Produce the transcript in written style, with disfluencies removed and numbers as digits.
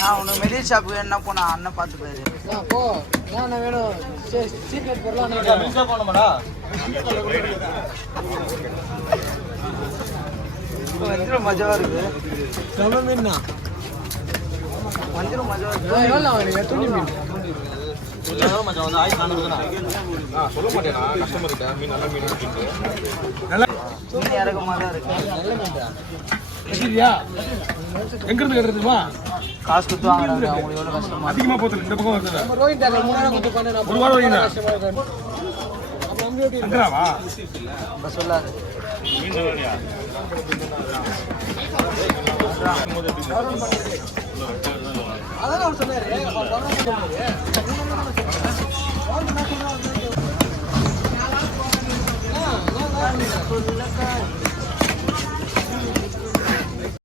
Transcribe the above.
நான் உனக்கு medical shop வேணும்னா போனா அண்ணன் பார்த்து போயிரு போ நான் வேணும் சீக்ரெட் பொருளாக போனோமாடா வஞ்சிரம் மஜாவா இருக்கு நம்ம மீன் வஞ்சிரம் மஜாவா இருக்கு எவ்வளோ வாங்க துணி மீன் மச்சான் வந்து ஆயிரத்தி 400 சொல்ல மாட்டேனா கஸ்டமர்கிட்ட மீன் நல்ல மீன் இருக்கு மீன் இறக்கமா தான் இருக்கு நல்ல மீன் சரியா எங்க இருந்து கேட்றதுமா காசு கொடுத்து வாங்குறாங்க அவங்களுக்கு எவ்வளோ கஷ்டமா அதிகமா போகுது இந்த பக்கம் வருது நம்ம ரோஹித் டாக்டர் 3000 கொடுத்து பண்ண நான் ஒரு வாரம் வைங்க அப்ப நம்ம எப்படி அங்கராவா நம்ம சொல்லாது அதான் அவர் சொன்னாரு